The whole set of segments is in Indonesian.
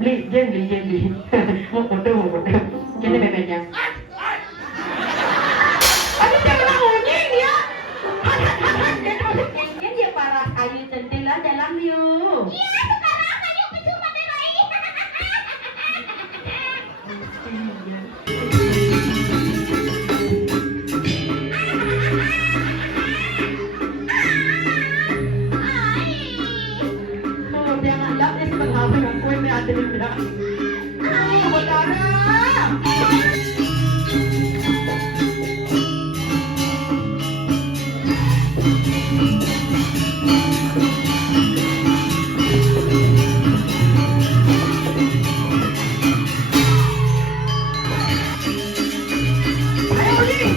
Li. Mau foto. Jadi bebeknya. Ano siya wala unying ya? Dia terus genggen ya parah kayu centila dalam yuk. Iya, sekarang kayu cuma derai. Oh, dia nganggap dia sebagai apa yang kue ini ada di belakang. Ayo, saudara. Ayo, Li.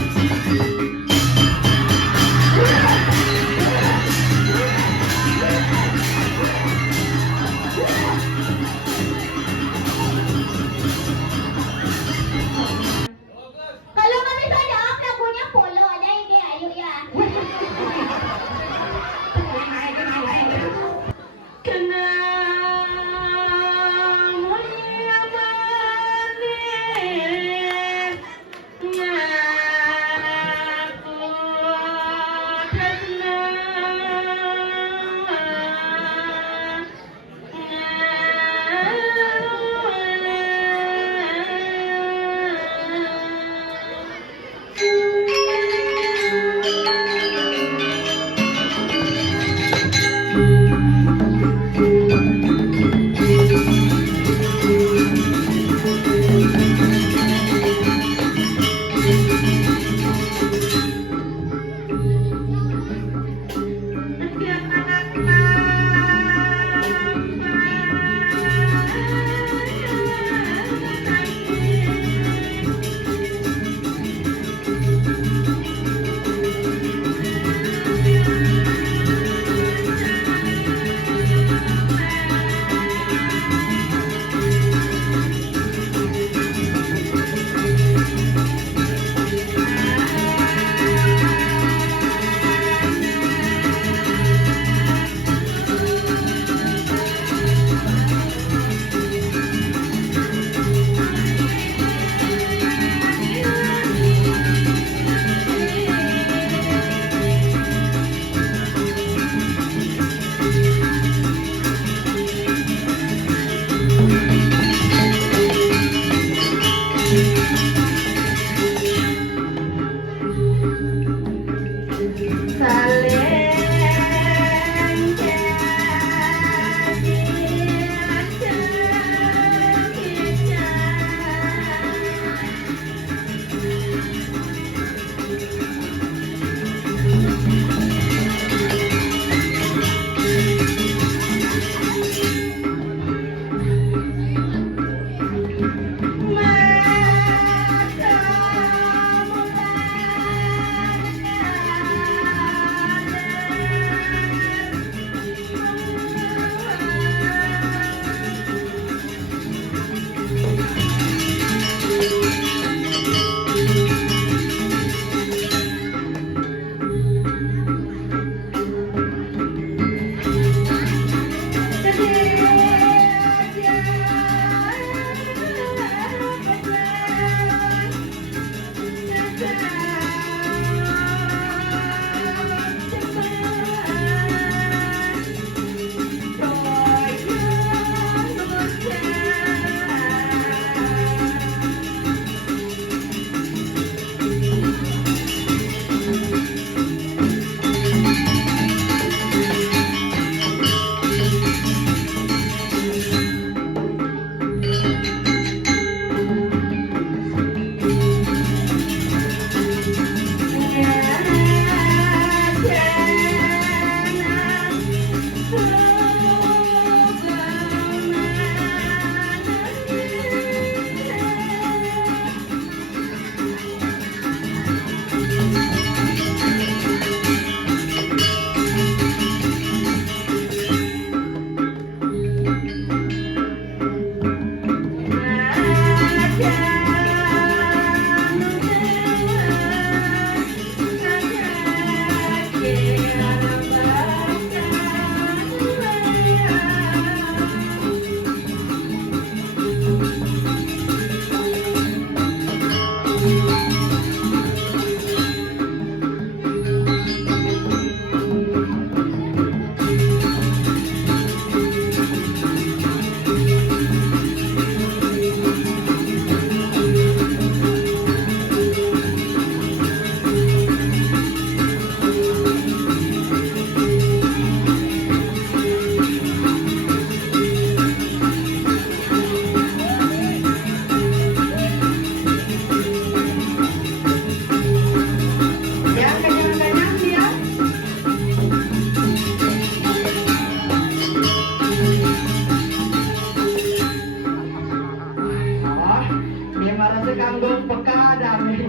kanggo peka dami.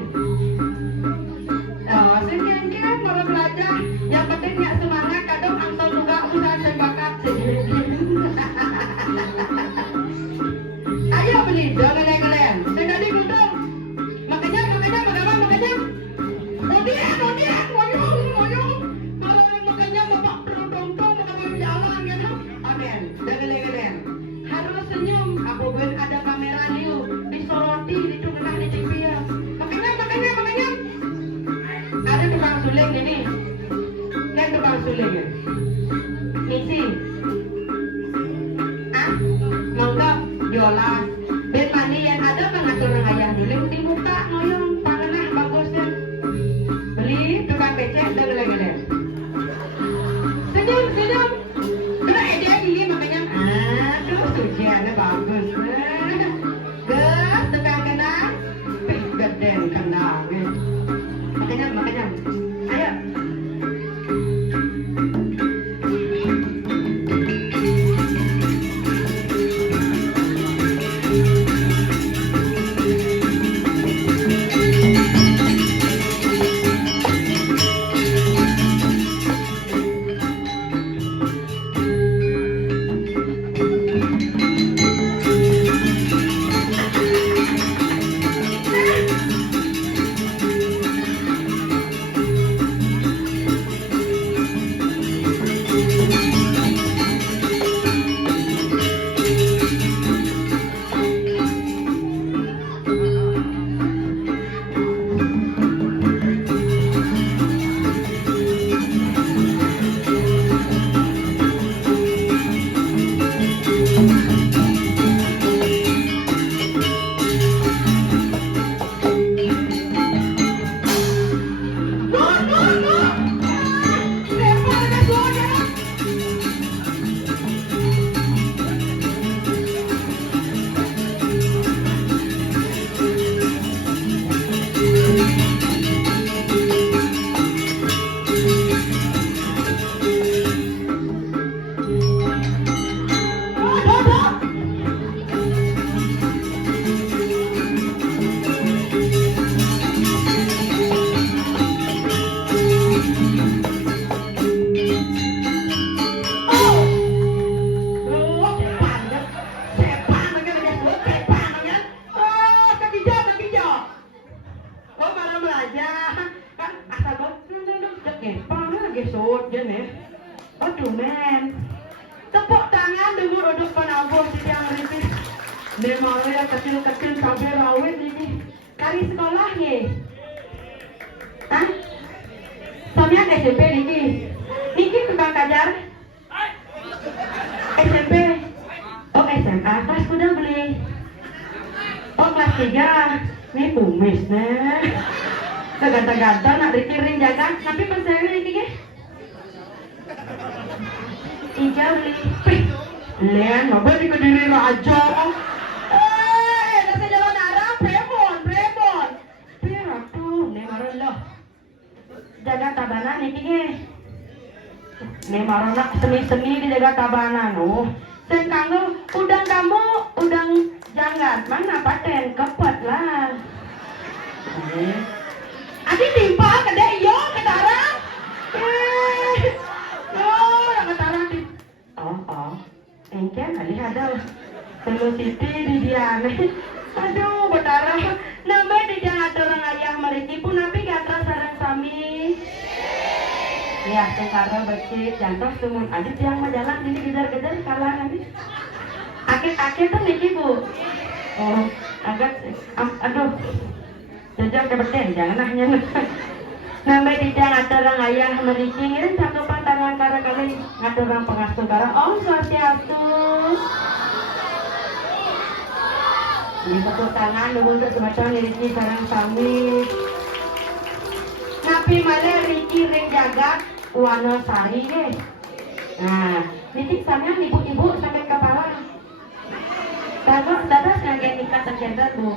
Oh, sekian mau belajar. Yang penting ya semangat. Kadang angsa juga usaha saya bakat. Ayo beli, jangan kalian. Saya tadi duduk. Makanya. Moyong. Kalau makanya bapak beruntung jalan gitu. Amin. Jangan kalian. Harus senyum. Aku ben ada kamera nih. Disoroti, ditunggang di TV ya. Makanya. Ada tukang suling ini. Lihat tukang suling ya. Misi. Mangkap, jualan. Ben mandi yang ada mengatur ayah dulu di muka ngoyong tangannya bagusnya. Beli tukang becek dan gede. Senyum. Kena dia ini makanya. Aduh, sujiannya bagus. Gas tukang kenang. Gede kenang. Makanya. Ayo. Aduh men, tepuk tangan dengar uduk penabur di yang ripis. Memangnya kecil-kecil sampai rawit ini. Kali sekolahnya. Hah? Sampai SMP Niki tukang kajar. SMP. Oh SMA kelas udah beli. Oh kelas 3. Ini kumis nih. Ganta-ganta nak dikiring jaga. Tapi pensewi Niki Ija beli. Len, ngapa di Kediri Raja? Nasa jalan arah, Premon. Pira tuh, nemaron loh. Jaga tabanan ini nemaron nak semi-semi dijaga tabanan. Sen kanggo udang kamu, udang janggat. Mana paten kepet lah. Adi timpa kede iyo ketarang. Ketarang di. Oh. Engken kali ada Velocity di dia. Aduh, betara. Namanya di jangan orang ayah mereka pun tapi gatra sarang sami. Ya, sekarang becik jantos tumun adit yang majalan ini gejar-gejar kalah nanti. Akhir-akhir tuh niki bu. Oh, agak aduh. Jajar kebeten jangan nahnya. Namanya di jangan orang ayah mereka ini cakupan tangan kara kali ngatur orang pengasuh kara. Om Swastiastu. Ini satu tangan untuk semacam Riki sarang sami. Napi malah Riki ring jagat warna sari deh. Nah, Riki sampean ibu-ibu sakit kepala. Kalau dadas ngagen ikat tercedot bu.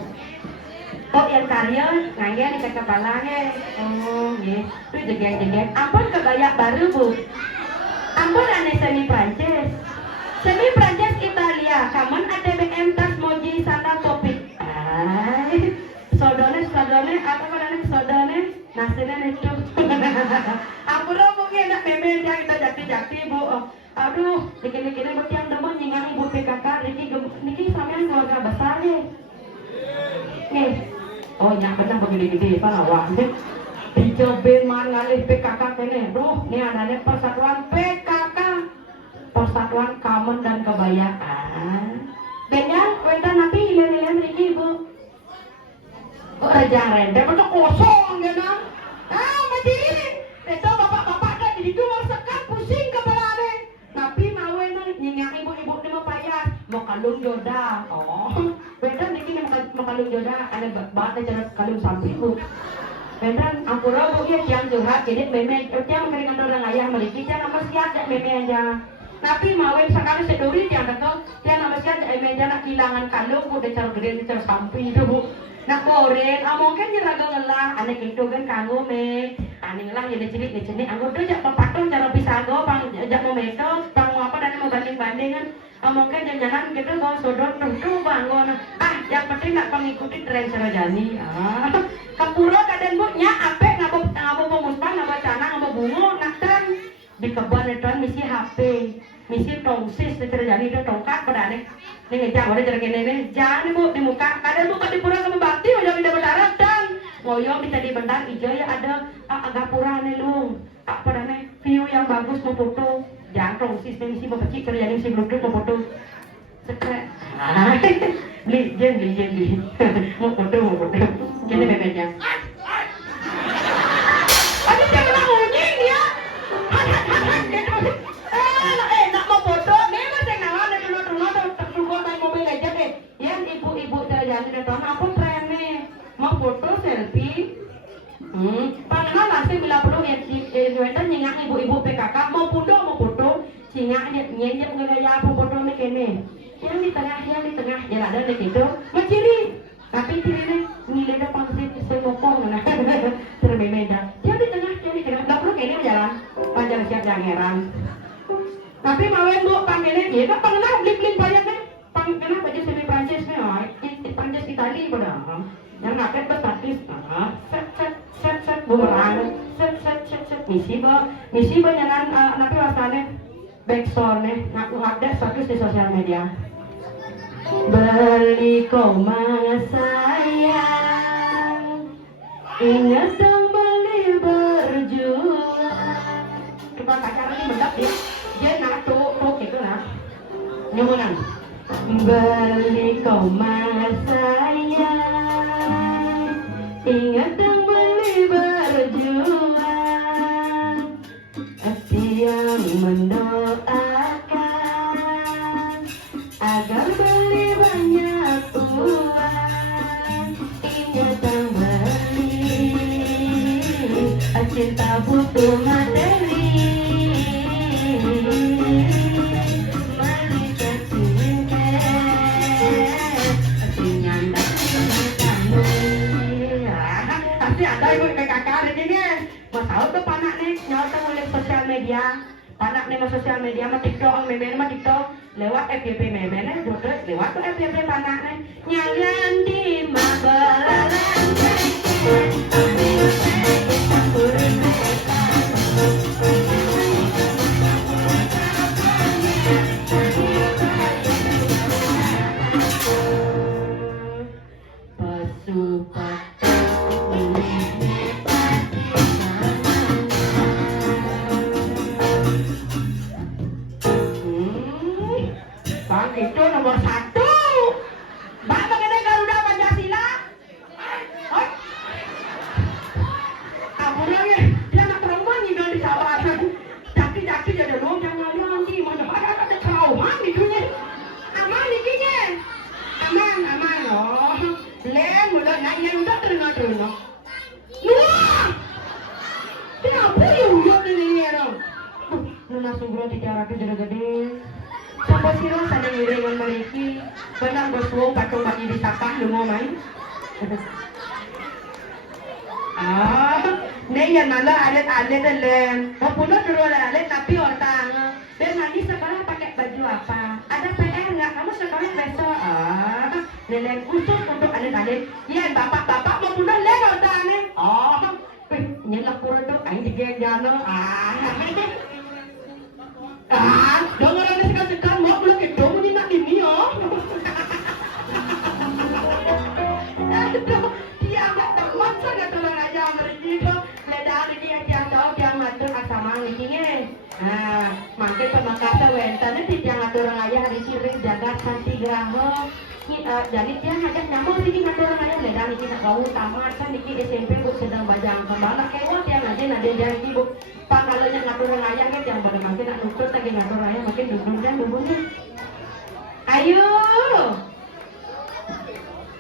Oh yang karya ngagen ikat kepala deh. Oh, nggih. Itu jegeng-jegeng. Ampun kebaya baru bu. Ampun ane semi Prancis. Semi Prancis Italia. Kamu ATBM tas moji sandal topik. benar itu. Aku lo mungkin nak meme dia kita jati bu. Aduh, dikini buat yang demen nyingang ibu PKK, niki sampean keluarga besar nih. Nih, oh ya benar begini-gini, apa awak? Dicobain mangalih PKK kene, duh, nih anaknya persatuan PKK, persatuan Kamen dan Kebayaan. Benyang, wenda napi hilang niki ibu. Oh, jangan, dia betul kosong ya kan? Berdiri, itu bapak-bapak kan di situ sekat pusing kepala deh. Tapi mau nyingang ibu-ibu ni mau payah, mau kalung joda. Oh, beda niki mau kalung joda, ada banget cara kalung sapi bu. Beda aku rabu ya yang curhat, jadi meme, tiang keringan orang ayah mereka, tiang nama siapa meme aja. Tapi mau sekali seduri tiang betul, tiang nama siapa meme aja nak kehilangan kalung, udah cara gede cara sapi itu bu. Nak boren, mungkin jeraga ngelah, anak itu kan kanggo me, aning lah jadi cilik, anggo tuh jak papato cara pisago, bang jak mau meto, bang mau apa dan mau banding kan, mungkin jangan kita bawa sodor tuh bangun, yang penting nak mengikuti tren Sarajani, kapuro kaden bu nya ape ngabo pemusbang ngabo cana ngabo bungo naktan di kebun itu misi HP, misi tongsis di Sarajani itu tongkat pada nih. Ini ngejak ada cara kene jangan bu di muka kadang bukan di pura sama bakti udah pindah berdarah dan ngoyong bisa di bendang hijau ya ada agak pura nih lu apa nih view yang bagus mau foto jangan tongsis misi mau kecil kerja misi bluetooth mau foto sekret beli jen mau foto jadi bebeknya ada yang ngomongin ya nak mau foto nih mas yang nawan dari rumah tersuruh main mobil aja deh yang ibu-ibu terjadi di tahun apa tren nih mau foto selfie pangan nasi bila perlu ya nyingang ibu-ibu PKK mau foto singa nyenyak ngegaya foto nih kene yang di tengah ya ada di situ menciri tapi ciri nilai depan sih semokong nah terbeda yang di tengah nggak perlu kene jalan panjang siap yang heran tapi mawen bu panggilnya ya kan panggilnya beli banyak nih panggilnya baju semi Prancis nih Prancis Itali pada yang naket berstatis set bumerang set misi banyakan napi rasanya backsound nih ngaku ada status di sosial media beli koma sayang ingat dong beli berjuang coba pacaran ini mendap ya dia nak tuh gitu lah nyamunan beli koma sayang ingat dong beli berjuang tiang mendoakan agar beli banyak uang ingat dong beli cinta butuh materi ada ibu PKK ini nih masalah tuh panak nih nyata oleh sosial media panak nih mas sosial media mah TikTok meme mah TikTok lewat FYP meme nih terus lewat tuh FYP panak nih nyanyian di mabelalan itu nomor 1 Mbak mengenai Garuda Pancasila aku lagi dia nak trauma tinggal di sawah jaki jadi dong jangan nanti mana ada trauma gitu nya aman ikinya aman oh len mulai nanya udah terengah nuah kenapa ya udah ini ya dong nuna sungguh tidak gede sampai siro sana ngiringan meriki benang bersuung patung bagi disakah lungo main nih yang nala alet len pulau dulu alet tapi orang dan nanti sekarang pakai baju apa ada PR nggak kamu sekarang besok nelen khusus untuk alet ya bapak mau pulau len orang nih nyelak pura tuh aing digejana dengeran sekan-sekan mau belum itu muni nak ini ya aduh dia agak teman sangat orang aja mereka itu ledah ini aja tahu dia ngatur asama ini makin pemakasa wentanya dia ngatur orang aja hari sini jaga santi graho jadi dia ngajak nyambung ini ngatur orang aja ledah ini nak kau tamat kan ini SMP bu sedang bajang kembali kewat yang aja nade jadi ibu pangalannya ngatur orang aja kan yang pada makin nak nukut lagi ngatur ayah makin dubungnya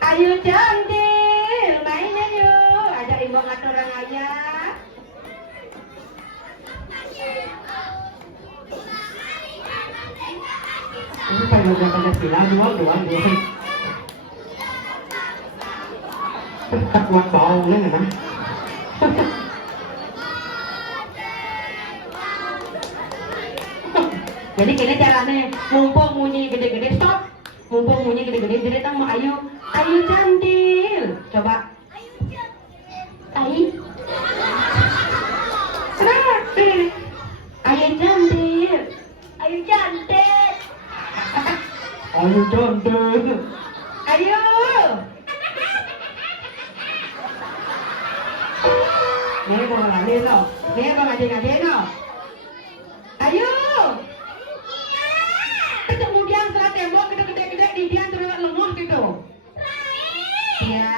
ayo cantik mainnya yuk ada ibu ngatur orang ayah ini pada sila dua tak buat bau ni kan jadi kini caranya mumpung bunyi gede-gede stop mumpung bunyi gede-gede jadi tang mau ayu cantil coba ayu kenapa ayu cantil ayu Nè con là lên rồi, nè con là gì ngà đến rồi. Ayo. Kemudian setelah tembok gede-gede di dia terus lemah gitu. Ya.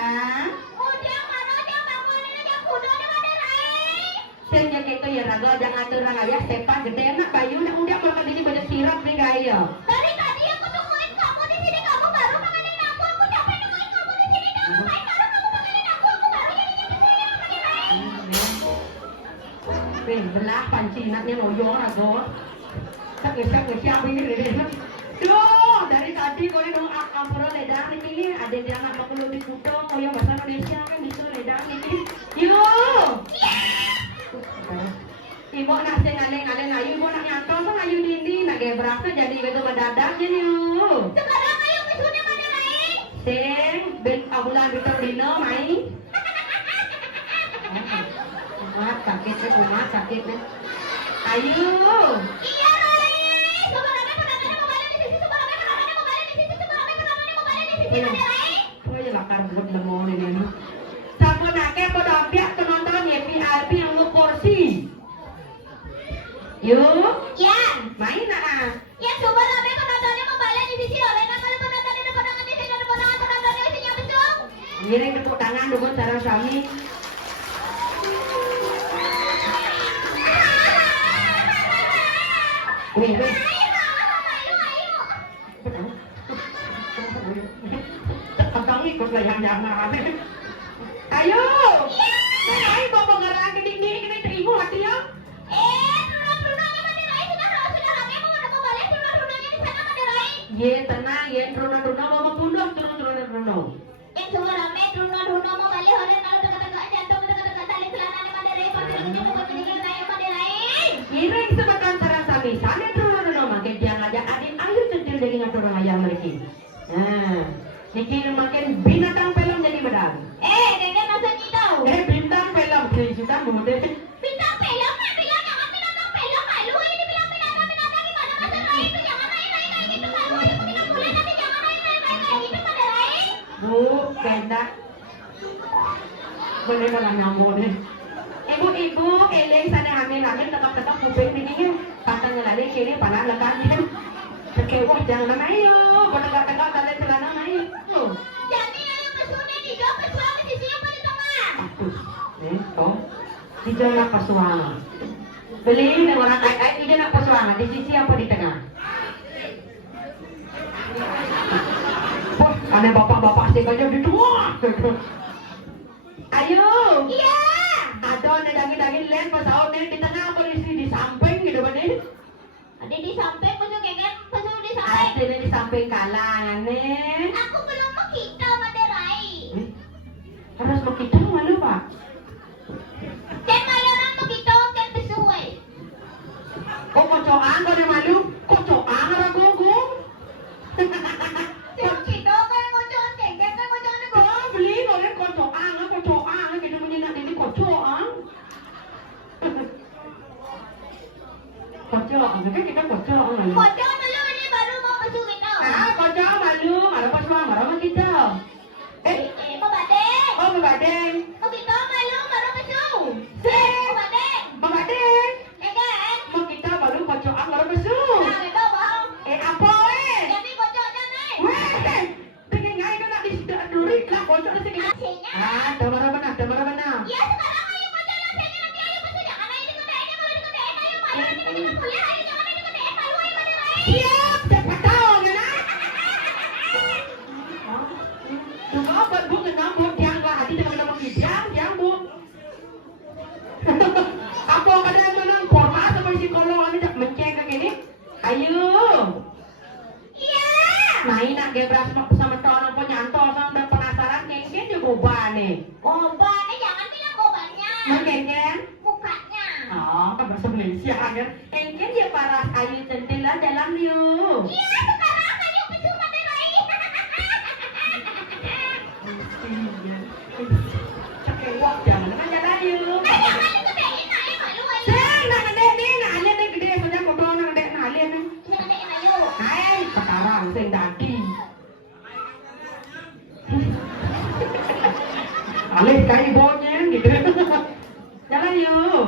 Senya gitu ya raga jangan atur ya sepan gede enak bayu nak udah makan ini banyak sirap nih gaya. Dari tadi aku tungguin kamu di sini kamu baru nemenin aku capek nungguin kamu di sini kamu baru kamu nemenin aku baru jadi belah panci naknya ngoyo rago. Sak siap ini deh. Duh, dari tadi kau ini dong ampun ledang ini ada dia anak mau perlu dipotong ngoyo bahasa Indonesia kan bisa ledang ini. Yo. Ibu nak ngalen ayu ibu nak nyantol kan ayu dindi nak gebrak jadi begitu mendadak jadi yuk. Sekarang ayu besoknya mana lain? Sing ben abulan betul dino mai. Umat sakit nih. Ayu. Iya lain. Sekarang penontonnya kembali di sisi sekarang penontonnya kembali di sisi mana lain? Oh ya lakar buat lemon ini. Sampun nake podopia penonton VIP yang mau kursi. Yuk. Ya. Main Ya coba rame penontonnya kembali di sisi oleh nama penontonnya di sini ada penontonnya isinya betul. Ini tepuk tangan dulu cara suami. Wih. Abang ikut lah yang jangan. Ayo. Ayo bawa ngarang gini ibu hati ya. Runanya mana lain sudah rame mau ada kembali runanya di sana mana lain? Ye tenang ye runa bawa punduh runa. Yang semua rame runa mau balik hari kalau dekat-dekat jantung dekat-dekat tali celana di mana lain pasti runnya mau pergi lain mana lain? Kira kesempatan sarang sami sana runa makin dia ngajak adik ayo centil jadi ngatur orang ayam mereka. Nah, niki makin binatang film jadi bedang. Dengan masa kita. Bintang film kita mode. Bintang film kan bilang jangan binatang film malu ini bilang binatang gimana masa lain itu jangan lain gitu malu ini tidak boleh nanti jangan lain gitu pada lain. Bu, kena. Boleh kalau nyambung deh. Ibu, eleng sana hamil tetap kuping ini katanya lari kini panas lekannya. Sekewah jangan ayo, bertegak-tegak tali celana ayo. Jadi ayo pesunya di jauh pesuang di sisi apa di tengah? Kau di jalan pesuangan. Beli ini orang kait di jalan pesuangan di sisi apa di tengah? Ada bapak-bapak sih aja di tua. Ayo. Iya. Ada daging-daging lain pesawat di tengah apa di samping gitu kan ini? Ada di samping pesuh kengket pesuh di samping. Ada di samping kalangan nih. Aku belum makita pada lain. Harus makita malu pak. Dan malu orang makita kan pesuh. Oh kocokan kau malu? Kocokan orang gong. Makita kan kocokan kengket kan kocokan Kau beli boleh kocokan gitu menyenak ini kocokan. pocong. Pocong dulu ini baru mau pesu gitu. Pocong malu, marah pas marah mah kita. Mau badeng. Oh, Mbak Mau kita malu baru pesu. Mau badeng. Mbak Badeng. Kan? Mau kita baru pocong marah besu. Nah, itu bang. Apa Jadi pocongnya nih. Weh, pengen ngai kan nak didurit lah pocong nanti kita. Hasilnya. Marah mana? Ya sekarang ayo pocong hasilnya nanti ayo pesu jangan ayo diketein kalau diketein ayo malu nanti kita kuliah ayo jangan ayo diketein malu ayo malu ayo. Siap, cepat tahu ya nak. Juga buat bu kenal bu tiang lah hati dengan nama tiang bu. Aku kadang menang formal seperti psikolog anu tak menceng ke gini. Ayo. Iya. Main nak gebras sama tahun apa nyantol sama penasaran ngengken juga goba nih. Gobannya jangan bilang gobannya. Ngengken? Mukanya. Oh, kan bahasa Malaysia kan. Ngengken ya paras ayu centila dalam yuk. Iya sekarang ayo pesu mati lagi. Cekewak jangan kan jalan yuk. Jangan diketein ayo malu ayo. Sen, nak gede nih, nak alien nih gede saja kontrol nak gede nak alien nih. Diketein ayo. Hai, sekarang sing dadi. Alih kayak bonyeng gitu. Jalan yuk.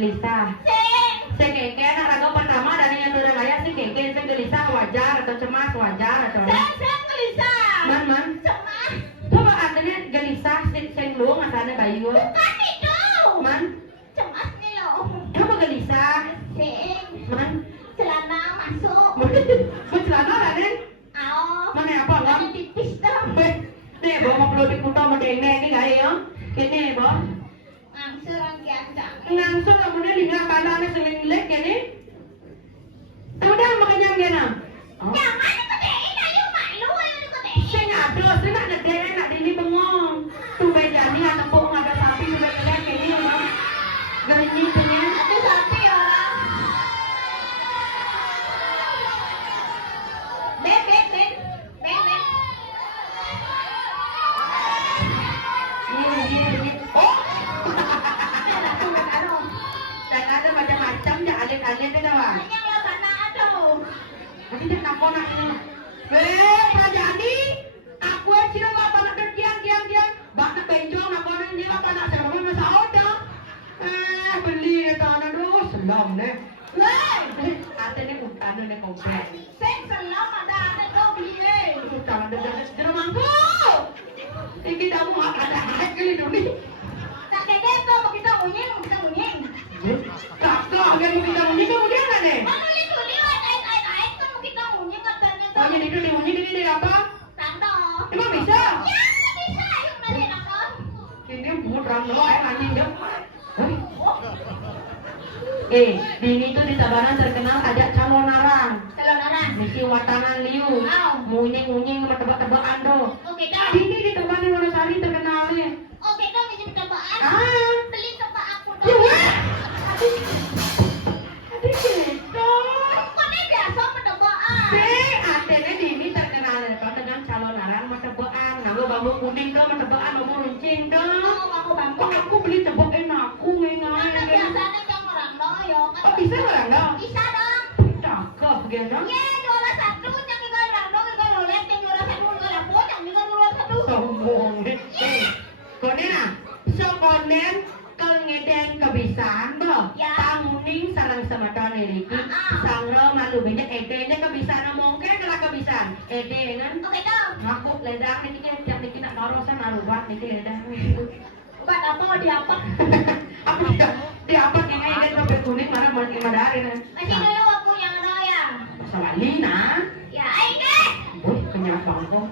gelisah. Sing. Si Keke anak raga pertama dari yang udah raya si Keke si gelisah wajar atau cemas wajar atau Sing gelisah. man. Cemas. Coba artinya gelisah si luang artinya bayu. Bukan itu. Man, Cemas nih loh. coba gelisah. Sing. Man, Celana masuk. celana Raden. Ao. Mana apa enggak? Ada tipis dong. Nih, bawa perlu dikuto medeng ini gak ya? Kini, Bo. Angsur ang kiancang. Ngangsur kemudian lingkar kanan seling lek ini. Udah makanya gana. Oh. Jangan dikedein ayo malu ayo dikedein. Saya ngado, saya nak ngede, nak dini bengong. Tuh jadi ada tepung, ada sapi, udah kelek ini orang. Gini punya. Ada sapi orang. Ben. Iya. Oh. Ada tuh karo. Dan ada macam-macam ya alit-alit itu bang. Yang lah mana aduh. Nanti dia nak nak ini. Jadi aku yang cina apa nak kerjaan kian. Bak nak bencong nak orang dia apa nak serba masa ada. Beli ni tanah dulu selam deh. Artinya bukan ni komplek. Sing selam ada kau beli. Jangan ada mangku. Ini kamu ada hak kali dulu. Tak kede kau kita unyeng. Kakak, kan kita unyeng kemudian kan deh. Mana tuli ait kan kita unyeng katanya Oh tuh. jadi itu diunyeng ini apa? Tanda. Emang bisa? Ya, nggak bisa. Ayo nari nakon. Ini buat ram lo anjing deh. Dini itu di Tabanan terkenal ada calon narang. Kalau narang. Misi watanan liu. Munyeng tebak-tebakan do. Oke dah. Dini di Tabanan di Wonosari terkenalnya. Oke dah minjem tebaan. Beli tebak aku Ya dong. wah. Adik gitu. Kok ini biasa tebaan? Artinya Dini terkenal dengan calon narang tebakan. Nago bambu kuning do, tebakan bambu runcing do. Aku bangku. Kok aku beli tebak enak aku Karena ngengai. biasanya yang orang doyong. Oh bisa nggak dong? Bisa dong. Cakep gitu. Ye, juara satu yang juga orang dong, juga lolet yang juara satu juga lapor, yang juga juara satu. Sombong deh. Konen ah, so konen kalau ngedeng kebiasaan boh. Ya. Tanguning sarang sematan niliki. Sangro malu banyak edenya kebiasaan ngomong kalau kebiasaan. Ede kan? Oke dong. Aku ledak nih yang niki nak noro sama luar niki ledak. Buat apa mau diapa? Aku dia apa yang ngedeng sampai kuning mana mau dimadarin? Masih dulu aku yang doyang. Masalah Lina. Ya, ayo deh. Kenyang bangkong.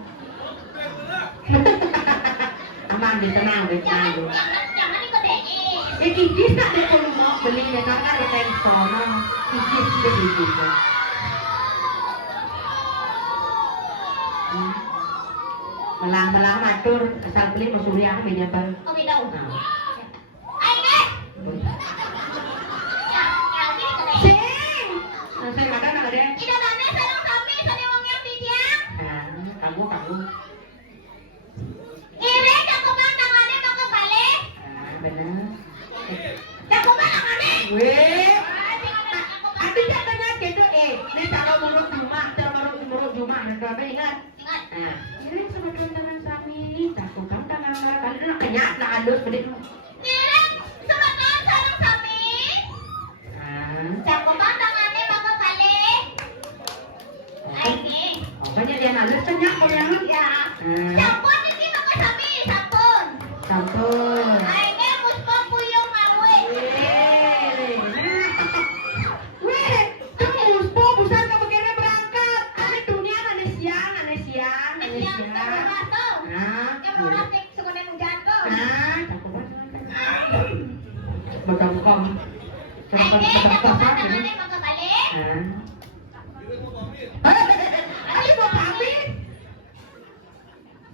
Aman deh, tenang deh. Jangan dikedein. Kikis nak deh kalau mau beli deh karena ada tensono. Kikis deh kikis deh. Melang matur asal beli masuri aku meja baru. Oke dong. Ayo deh. Ya, ini dikedein. Sing. Saya makan ada deh. Ida dane sarang kami, sari wong yang bijak. Kamu. Ire, cakupan tangannya mau ke balik. Benar. Cakupan tangannya. Weh. Ati katanya gitu ini kalau menurut Juma, dan kalau ingat. Ingat. Nah, ini sama tangan sami, cakupan tangan kali itu nak kenyak, nak halus bedek. Ire, sebetulnya sarang kami. Cakupan tangannya mau ke balik. Aini. Banyak dia halus kenyak kalau yang Ya. Sampun ini mau ke kami, sampun. Sampun. Aini muspo puyung ngawe. Weh, kamu muspo busan kamu kira berangkat. Ada dunia ada siang. Yang murah tuh. Yang murah nih sukunya jatuh. Cakupan. Betul-betul. Aini, cakupan tangannya mau ke balik. Ayo mau pamit.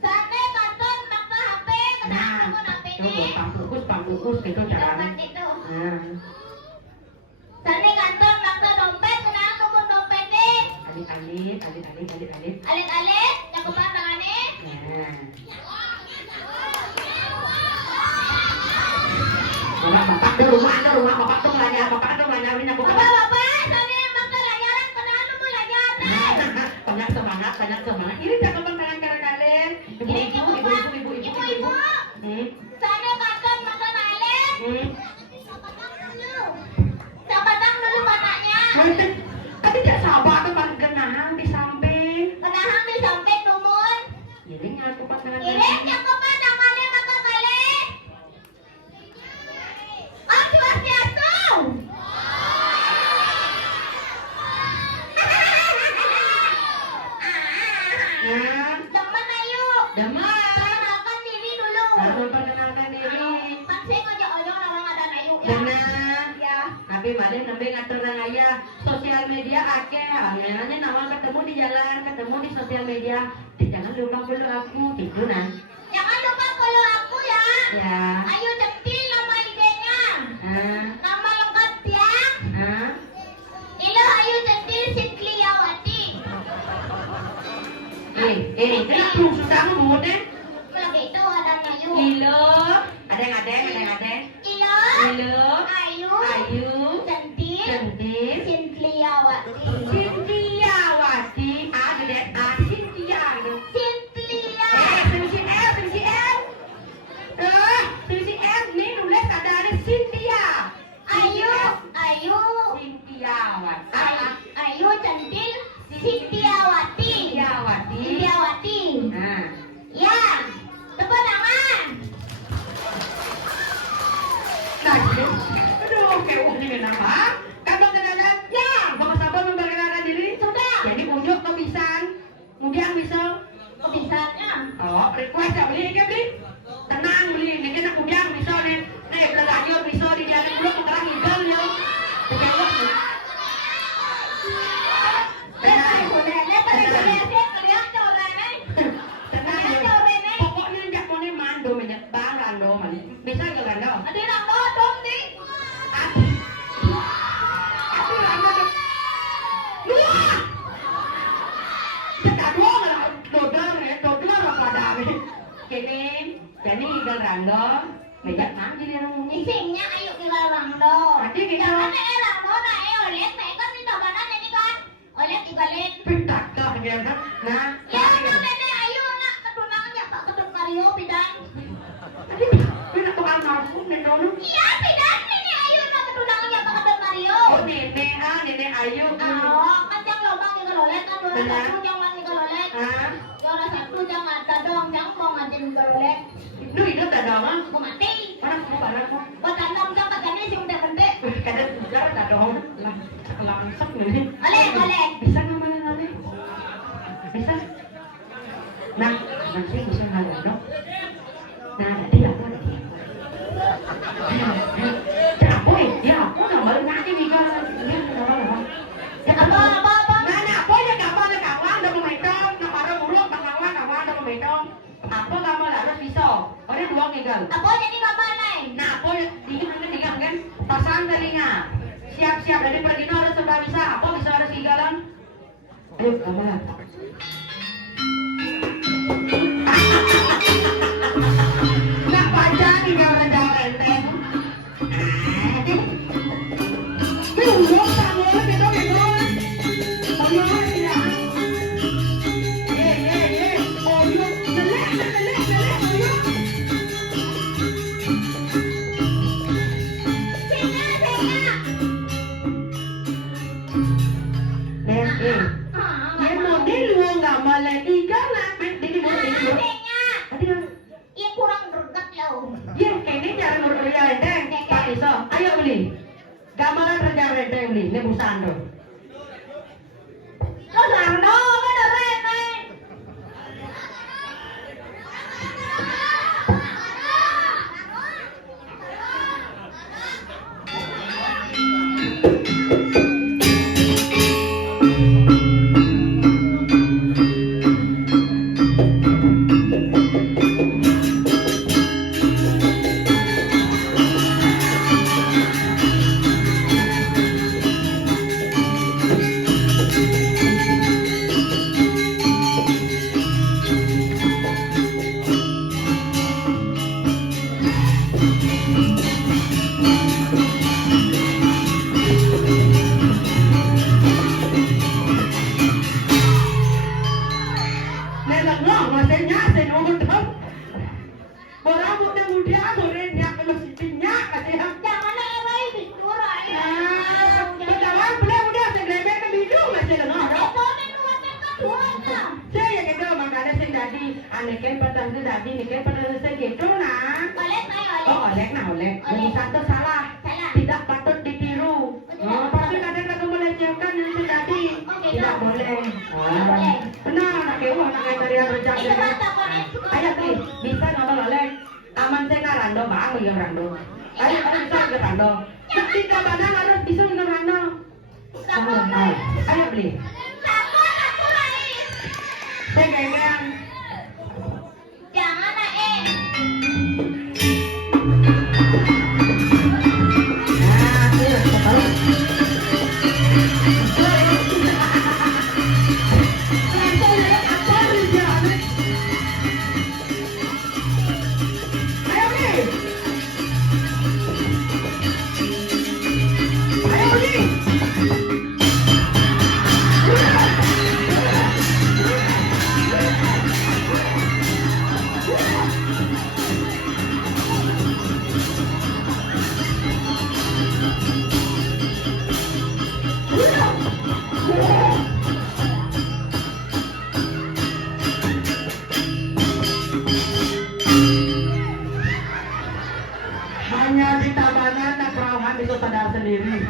Sane kanton nak ke HP, kenapa kamu HP ini? Pangkukus itu jangan. Dompet itu. Sane kanton nak ke dompet, kenapa kamu dompet ini? Alit. Alit-alit, cakupan tangannya. Bapak di rumah bapak tuh nanya ini aku. Bapak, sane emang ke layaran, kenapa kamu layaran? Banyak semangat. Ini cakupan tangan kalian. Ibu-ibu. Sane kanton makan alit. Nah, Demen ayo. Damai. Perkenalkan diri dulu. Harus memperkenalkan diri. Kan saya ngajak-ngajak orang ada ayu ya. Benar. Ya. Tapi malah nembe ngatur orang ayah sosial media akeh. Angannya nawang ketemu di jalan, ketemu di sosial media. Jangan lupa follow aku gitu nah. Jangan lupa follow aku ya. Ya. Ayu Centil nama IG-nya. Ah, Nama lengkap ya. ah. Ilo Ayu Centil Sitliawati. Kenapa belum sudah ngomong deh? Lagi itu ada Ayu. Ilo, ada yang ada. Ilo Ilo, Ayu Ayu, Centil Centil, Sitliawati. Sintiawati, ada deh, Sintia. Cynthia. Fungsi L. Fungsi L nih nulis ada Sintia. Ayu Sintiawati. Ayu Centil Sitliawati. Sintiawati. Sitliawati. Nah, Ya. Tepuk tangan. aduh, kayak ini kenapa? Kamu kenalan? Ya, kamu sabar memperkenalkan diri? Sudah. Jadi unjuk ke pisan, kemudian bisa. Kebisaannya. Oh, request ya beli, beli. Tenang beli, ini kan kemudian bisa nih. Nih, belajar bisa di jalan dulu pengerang hidung ya. Kecewa nih. Tenang ya. Pokoknya jak mau nih mando minyak bang rando man. Bisa gak rando? Aduh rando dong. Luah. Kita dua lah dodol apa dah nih. Kini, jadi igal rando. Minyak nang jadi orang ini. Isinya ayo kita rando. Tadi kita Jangan rando na olet na kan di tabanan ini kan. Olet igalit. pintak dah gitu. Nah, Ya kan nenek ayo nak ketunangnya Pak Kedung Karyo bidang. tadi pintak tuh almarhum nih dulu. Iya bidang nenek ayo nak ketunangnya Pak Kedung Karyo. Oh nenek Ayu. Oh kan yang lobang yang lolet kan juara Benar. satu yang lagi lolet. Ah, Juara satu yang ada dong yang mau ngajin lolet. itu hidup tak ada mah. Mau mati. Mana mau barang kok? Buat tandang yang katanya sih udah gede. Kadang juga tak ada orang lah langsung nih. Oleh. Bisa ngomongin oleh? Bisa? Nah, nanti bisa ngomong dong. Nah, tadi aku ada di ya aku nambah nanti juga. Ya, apa? Ya Apa. Nah, apa ya kawan udah memetong, nak ada buruk, kawan udah memetong. Apa kamu harus bisa? Orang dua gigal. Apa jadi kapan nih? Nah, apa dingin kan? Pasang telinga. Siap-siap dari pergi harus sudah bisa. Apa bisa harus gigalan? Ayo, kamu. Nak panjang gigalan jangan renteng. Belum sama kita gitu. Sama ya. Oh, you selek. Ye model lu nggak malah ikan apa? Ini model. Tadi Iya kurang greget loh. ye kayaknya cara ngurus ya renteng. Pak Iso, ayo beli. Gamelan rencana renteng beli. Ini busan tuh. Lo Rando, lo udah rene. Nên là nó mà sẽ nhá sẽ nó còn thấp. Bỏ ra một đêm một đĩa rồi lên nhạc nó sẽ bị nhá cả thế không? Jangan lewat di curah ya. Pertama boleh udah saya grebe ke bidu masih ada no. Itu nih nuannya kan curahnya. Saya yang itu makanya saya jadi anekin petang itu jadi nikin petang saya gitu nah. Oleh saya Oh oleh. oleh nah oleh. Yang satu salah. Salah. Tidak patut ditiru. Pasti kadang ketemu lecehkan yang terjadi. Tidak boleh. Benar. pakai uang pakai carian rezeki. Ayo nih, bisa nggak boleh? Taman saya ngarando, bang ya rando. Ayo bisa ke rando. Nanti kapan harus bisa ke rando. Ayo beli. Saya genggam. Jangan Hanya di tabanan dan perawahan itu sadar sendiri.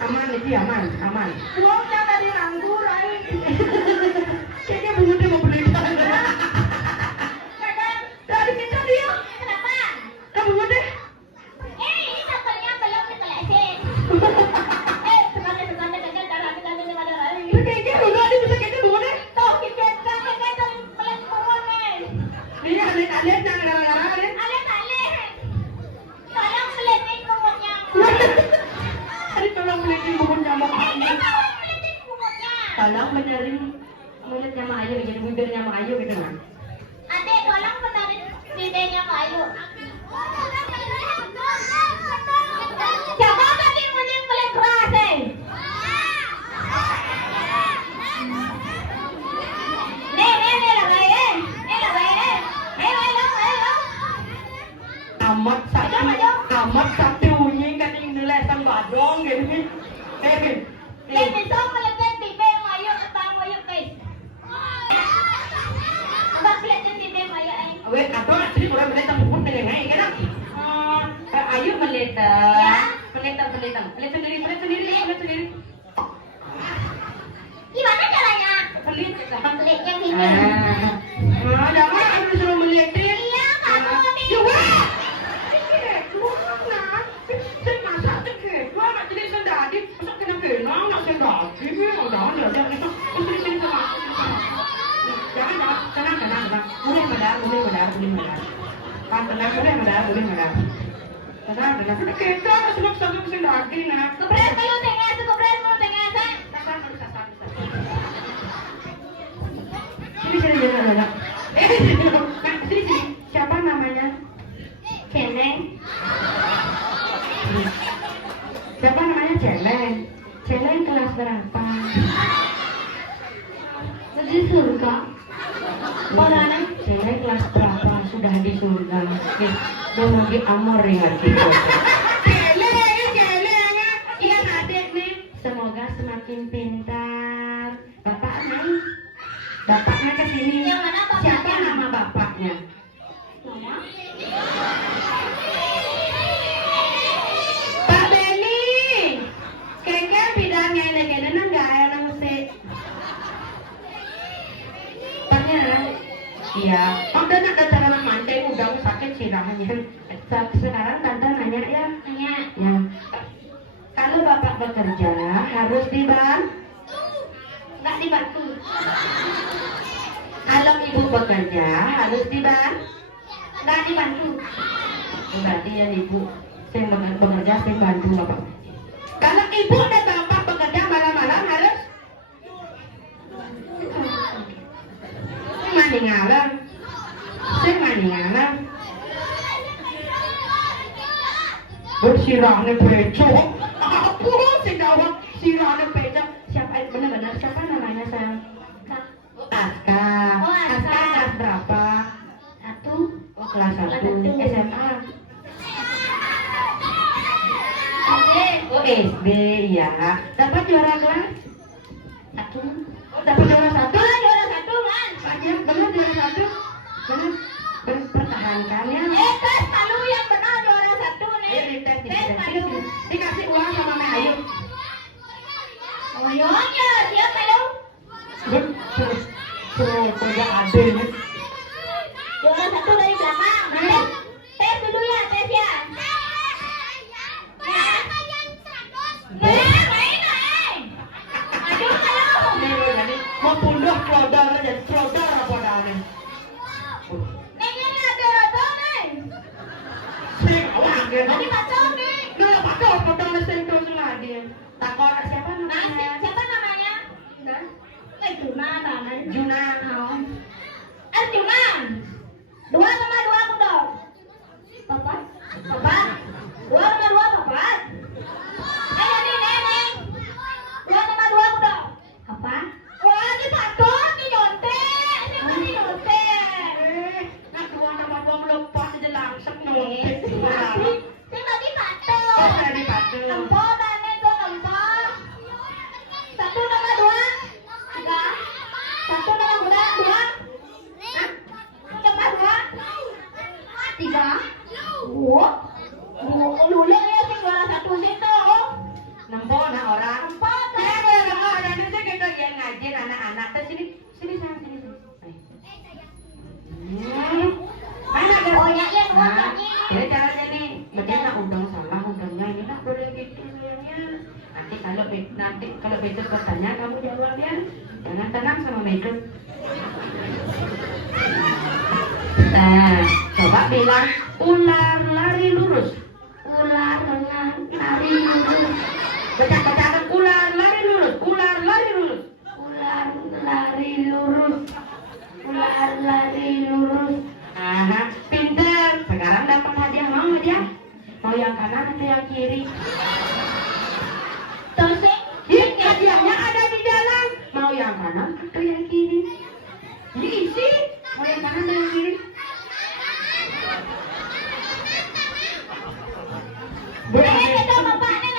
Aman nih, aman, aman. Uangnya tadi nganggur, kayaknya bunga mau beli. Dari kita dia. Kenapa? Kamu deh. Ini sampelnya belum dikelesin. Sekarang darah ada lagi. Kayaknya udah ada bisa kayaknya bunga deh. Tuh, kita pelan pelan nih. Ini alit yang gara-gara deh. Tolong beliin bungunya. Hari tolong beliin bunga nyamuk. Tolong beliin bungunya. Tolong benerin mulut nyamuk ayu jadi bibir nyamuk ayu gitu kan. Adek, tolong benerin bibirnya Mbak Ayu. Siapa tadi muncul paling keras Nih lah baik. Ayo. Amat sakti unying kan yang nilai sang badong gitu. Bisa melihat bibir Mbak Ayu ketang Mbak Ayu guys. Abang lihat bibir Mbak Ayu. Weh, atau asli orang melihat buku dengan ngai kan? Ayu melihat sendiri. Gimana caranya? Pelit yang ini. Jangan aku disuruh melihatin. Iya, kamu ini. Coba. Saya masak cekik, gua nak jadi sendiri, masak kena kenang nak sendiri, jangan. Jangan, tenang. Boleh medar. Kan tenang, boleh medar. Tenang. Kita masuk sendiri, nak. Kebres kayu tengah, saya. Sini jangan. Sini. Siapa namanya? Celeng. Siapa namanya Celeng? Celeng kelas berapa? Di surga. Orangnya Celeng kelas berapa? Sudah di surga. Udah lagi amor dengan kita. Celeng. Iya adik nih. Semoga semakin pintar. Bapaknya kesini. Yang mana bapaknya? Siapa nama bapaknya? Mama. Pak Beni, kengkeng bidangnya ini nang gak ada musik. Tanya, iya. Udah nak kata anak mantai udah sakit sirahnya. Sekarang tante nanya ya. Tanya. Ya. Kalau bapak bekerja harus dibantu. Nggak dibantu. Kalau ibu bekerja harus dibantu. Nggak dibantu. Berarti ya ibu, saya bekerja saya bantu bapak. Kalau ibu dan bapak bekerja malam-malam harus mandi ngalam. Saya mandi ngalam. Bersirahnya becok. Apa sih jawab sirahnya becok? Siapa benar-benar siapa namanya sayang? Aska. Aska kelas berapa? 1. Oh kelas 1 SMA. Oh SD ya. Dapat juara kelas? 1. Oh dapat juara 1? Juara 1 man. Banyak benar juara 1. Benar. Berpertahankan ya. Tes palu yang benar juara 1 nih. Ayo dites. Tes palu. Dikasih uang sama Meh Ayu. Oh iya, dia palu. Tidak ada ini. Juara satu dari belakang. Tes, tes dulu ya, tes ya. Mau pundah produk jadi produk apa dah ni? Sing awak dia. Dia pakai produk ni sing tu lagi. Tak kau siapa namanya? Juna. Dua sama dua aku dong. Papat. Dua sama dua papat. Ayo nih neneng. Dua sama dua aku dong. Apa? Wah ini patut nih nyontek. Siapa nih nyontek? Nak dua nama bom lepas je langsung nyontek. Saya tadi patut. Oh, tadi patut. Tempol tane tuh tempol. Satu nama dua. Tiga. Satu nama dua. Coba dua. Tiga. Dua. Lulus ya sih juara satu situ. Nempo nak orang. Tempol Ya, tane. kalau ada ni tu kita yang ngajin anak-anak. Sini sayang sini. Mana ada? Oh ya ya dua Nah, kaki. jadi caranya nih, mereka nak undang salah, undangnya ini nak boleh gitu sayangnya. Nanti kalau Betul bertanya kamu jawabnya, jangan tenang sama Betul. Nah, coba bilang ular lari lurus. Ular lari lurus. Baca ular lari lurus. Ular lari lurus. Ular lari lurus. Ular lari lurus. Aha, pinter. Sekarang dapat hadiah, mau hadiah? Mau yang kanan atau yang kiri? Terus Hadiahnya ada di dalam. Mau yang kanan atau yang kiri? Diisi. Mau yang kanan atau yang kiri? kita bapaknya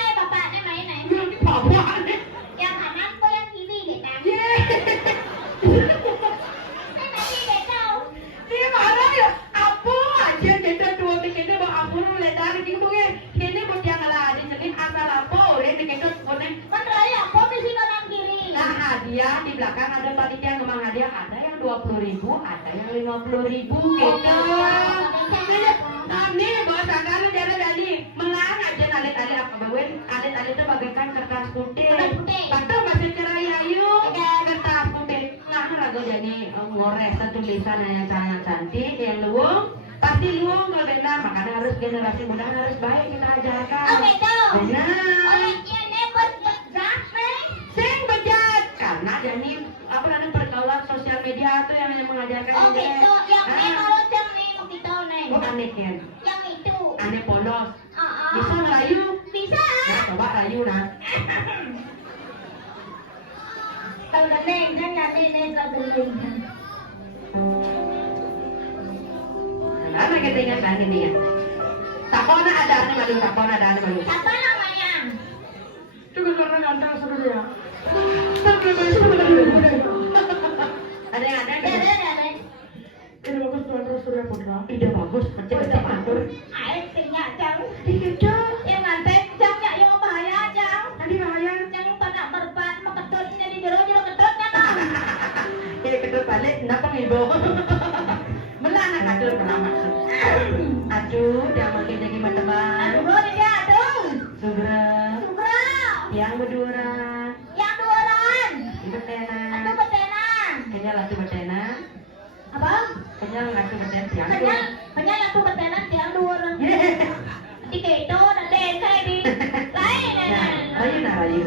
main. Papa nih. Yang kanan tuh yang kiri deh kan. Tadi deh tahu. Dia marah ya. Apa aja kita dua kita bawa ampun lebar gitu mungkin. Ini buat yang ala ada jadi asal apa orang kita konek. Menraya apa sih kanan kiri? Nah hadiah di belakang ada panitia yang ngomong hadiah ada yang 20.000, ada yang 50.000 gitu. Kami bos akan jadi melarang aja alit-alit apa bawin alit-alit itu bagaikan kertas putih. Betul masih cerai ayu kertas putih. Nah lagu jadi ngores tulisan yang sangat cantik yang luwung. Pasti luwung kalau benar makanya harus generasi muda harus baik kita ajarkan. Oke tuh. Benar. Orangnya nebot bejat nih. Sing bejat karena jadi apa namanya pergaulan sosial media itu yang mengajarkan Oke tuh yang nih kalau yang nih mau kita nih. bukan nih Ken. Yang itu. Aneh polos Ah, bisa merayu Bisa. nah coba rayu nah Kalau neng kan neng kalau neng. nah apa kita ingatkan ini ya takona ada aneh malu takona ada aneh malu Apa namanya? coba karena antara seru ya ada yang ada Ada. ide bagus tuan terus surya putra ide bagus macam atur Air tinggal jauh. dikejar Yang ngantek jauh ya yang bahaya jauh. tadi bahaya Yang pada berbat maketut jadi jero ketut kan. ini kedua balik kenapa ibu melana kadur melama aduh dia makin jadi teman Aduh dia aduh. Sugra Sugra. yang berdua Yang duaran. betena Aduh betena. kayaknya laki betena Apa? kayaknya laki betena tiang Kanya yang tuh betena tiang duaran. Di keto dan desa di. Lain nah rayu nah rayu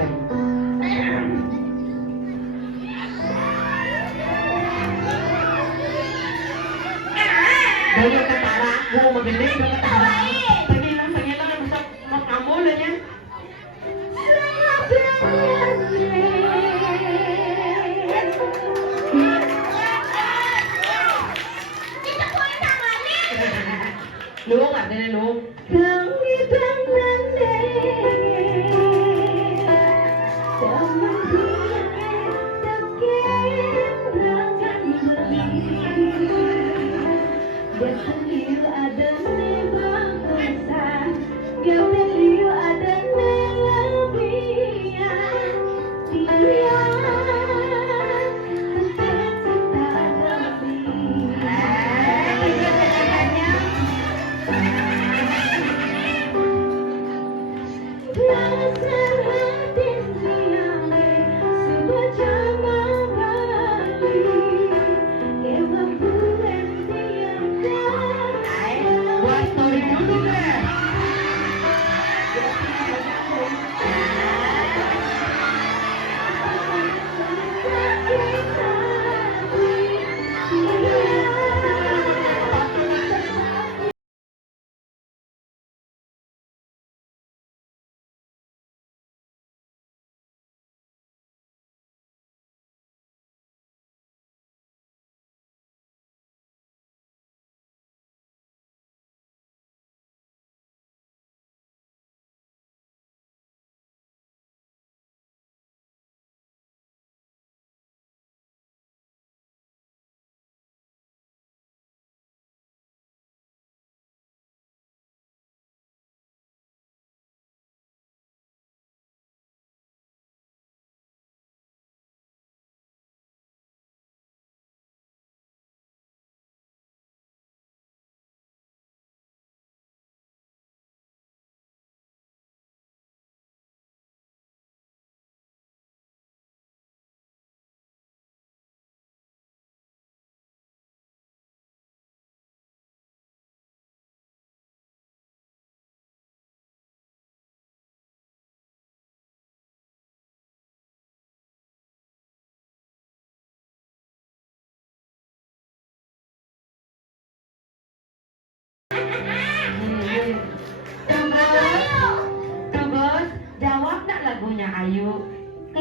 Gaya ketara, mau begini gak ketara. Pengilang udah bisa mas kamu lah ya. Kita poin tangannya. Lu nggak ada lu.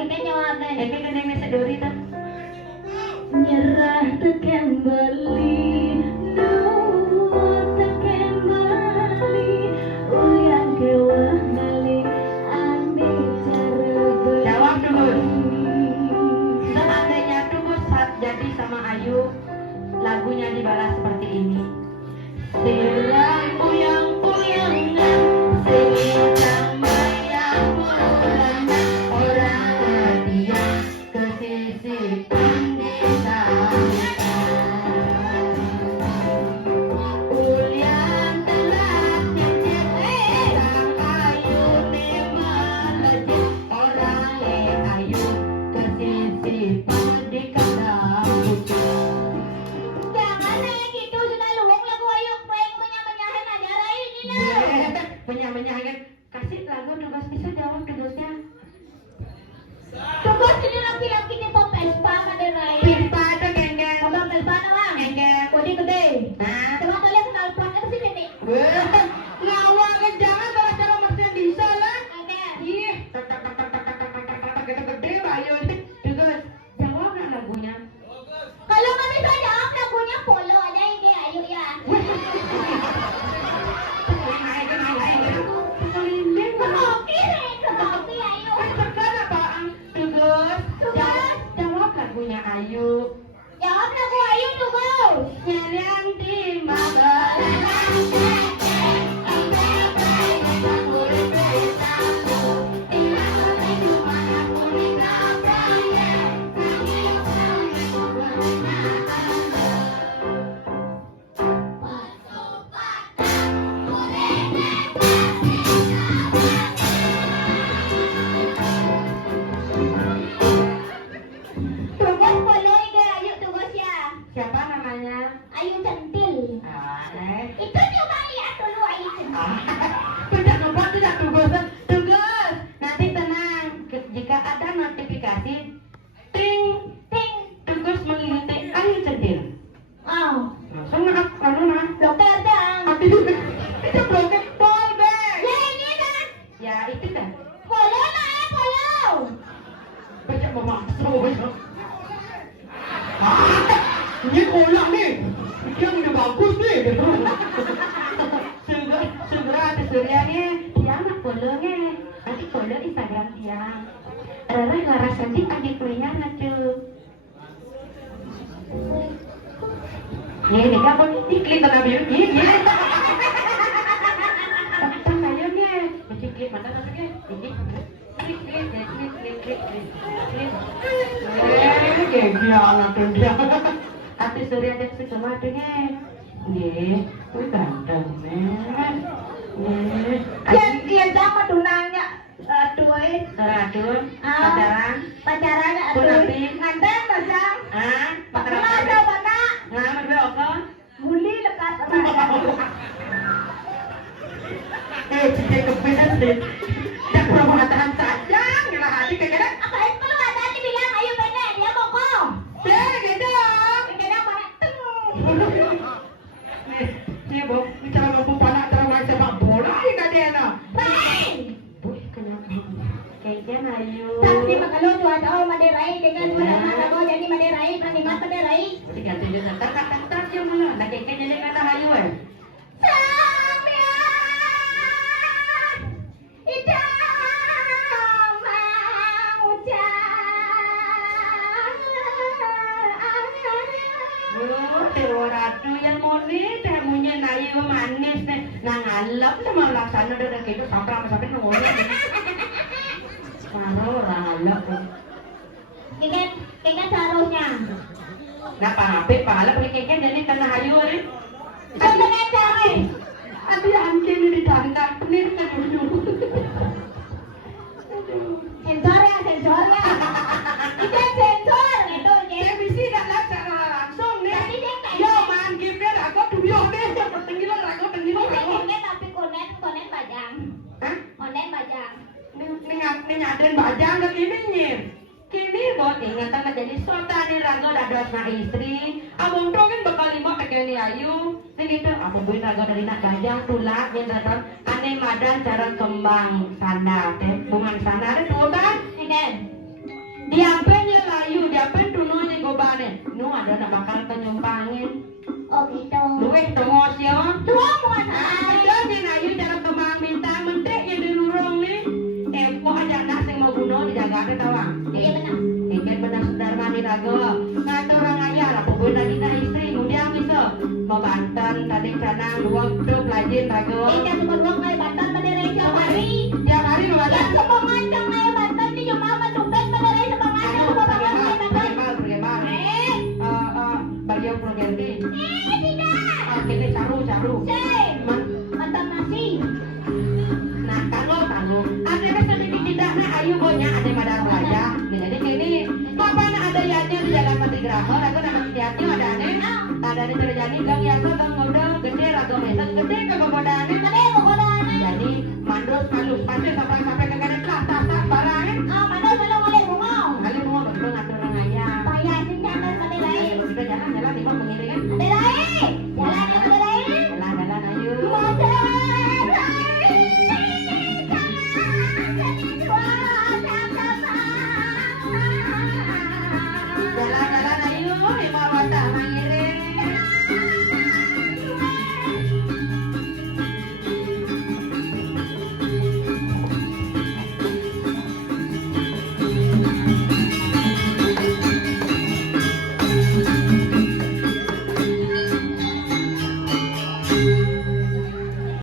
Kayaknya jawab deh. Kayak gede sedori tuh. Nyerah tekan beli, nuwun tekan beli, uyang kewah beli, ane cara beli. Jawab dulu. Seandainya Tugus jadi sama Ayu, lagunya dibalas seperti ini. Silang uyang-uyangan, silang mayang-mulangan, orang setia ke sisi desa. Ulian telah cicit, sang Ayu ni melejit, orang Ayu ke sisi di kandang putih. Jangan kayak gitu, sudah luwung lagu ayo prank menyah-menyahin aja Rai ini lah. Menyah-menyahin. Kasih lagu Tugas, bisa jawab Tugasnya. Tugas ini laki-laki di pop Vespa ada Rai. Pispa ada genggen. Abang Vespa nama. Genggen. Kode gede. Nah. Coba kalian kenal plat itu sih nih. Ngawangin jangan kalau cara Mercedes lah. Oke. Ih. Gede-gede ayo. Tugas. Jawab nggak lagunya? Kalau nggak bisa jawab lagunya polo aja ini ayo ya. Kekopi ayo. Jawab lagunya Ayu. Jawab lagu ayo Tugas. Yang di Magelang. Tugas polo ini ayo Tugas ya. Siapa namanya? Ayu centil. Itu coba lihat dulu ayu centil. Tidak lupa, tidak Tugas. Tugas. Nanti tenang. Jika ada notifikasi, ting, Ting. Tugas mengikuti Ayu Centil. Oh. Langsung lalu Dokter dong. itu blokir polbek. Ya ini kan. Ya itu kan. Polo nah polo. Baca mama terus. Ini ulang nih. Yang udah bagus nih. Segera ada Surya nih. Dia anak polongnya. Nanti polo Instagram dia. Rara laras cantik adik kuliah nanti. Ini kamu iklim tanah biru ini. Tang ayamnya, iklim mana namanya? Ini klik. Dia anak dia. Ati Surya dan Sukma denge. Nggih, kuwi ganteng men. Nggih. Yang sama tunangnya. Aduh. Radun, Ah. pacaran, Pacaran Kunapi. nganten pasang. pacaran. Mana mana? Ngamar be apa? Muli lekat. Cicek kepedas deh. Jak perbuatan saja, ngelah hati kayaknya. Apa itu kalau ada dibilang ayo pendek dia kokoh. Gitu. Pendek mana? Nih, Bob, bicara mampu panak terawal sepak bola, ini gak ada enak. Baik. Kenapa? Kayaknya ayo. Tapi kalau tuan oh Maderai dengan tuan kalau jadi Maderai perandingan Maderai. 37 tak dia mula. Nak kayaknya jadi kata ayo Samya idam Dewa Ratu yang moni temunya nayu manis nih. Nang alap sama laksana udah kayak sampai nongol. Maro orang alap. Kayaknya seharusnya. Nah, pape pala kayaknya jadi karena ayu nih. Dengan cari. Abi angin di tangkap nih kan dulu. Sensor ya. Itu sensor itu. Saya bisa dah langsung nih. Tadi dia kayak Yo man give dia aku tuh yo deh. Tenggilan rago. tapi konen bajang. Hah? Konen bajang. Nih ngaden bajang ke kini. Kini buat ingatan menjadi sota nih rago dados na istri. Abang tuh kan bakal lima kegeni ayu. Gitu, abang buin rago dari nak bajang tulak yang datang. Ane madan cara kembang sana teh bungan sana ada dua kan? Nen. Diapain layu, diapain tunonya gobane. Nu ada na bakal penyumpangin. Oh gitu. Luwih tongos ya. Dua mau Ayo nih ayu cara kemang minta mentek ya di lurung nih. Kok aja nak sing mau bunuh dijagain tawang. Iya benar. Ikan benar sedar mani rago. Kata orang ayah lah pokoknya tadi na istri ngundang bisa. Mau banten tadi canang dua tuh pelajin rago. Ikan semua dua kali bantan bendera tiap hari. Tiap hari lu ada. Yang semua macam kayak bantan di cuma menunggang bendera semua macam Ayo semua bantan kayak bantan. bagaimana? Bagi progerti. Tidak. Ini caru. Cek. Mantan nasi. Nah kalau ada kan sedikit tidaknya ayu bonya ada madang raja. Jadi kini kapan ada yanya di jalan Patri Gramer aku nama setiapnya ada aneh. Ada di terjadi gang yasa gang ngoda gede raga mesang gede kegodaannya. Ada kegodaan. Jadi mandus halus pasti sampai ke kanan tak barangnya. Ah, mana kalau boleh rumah. Kali mau betul ngatur orang ayah. Bayar jangan pada lain. Kita jalan di mana mengiring kan?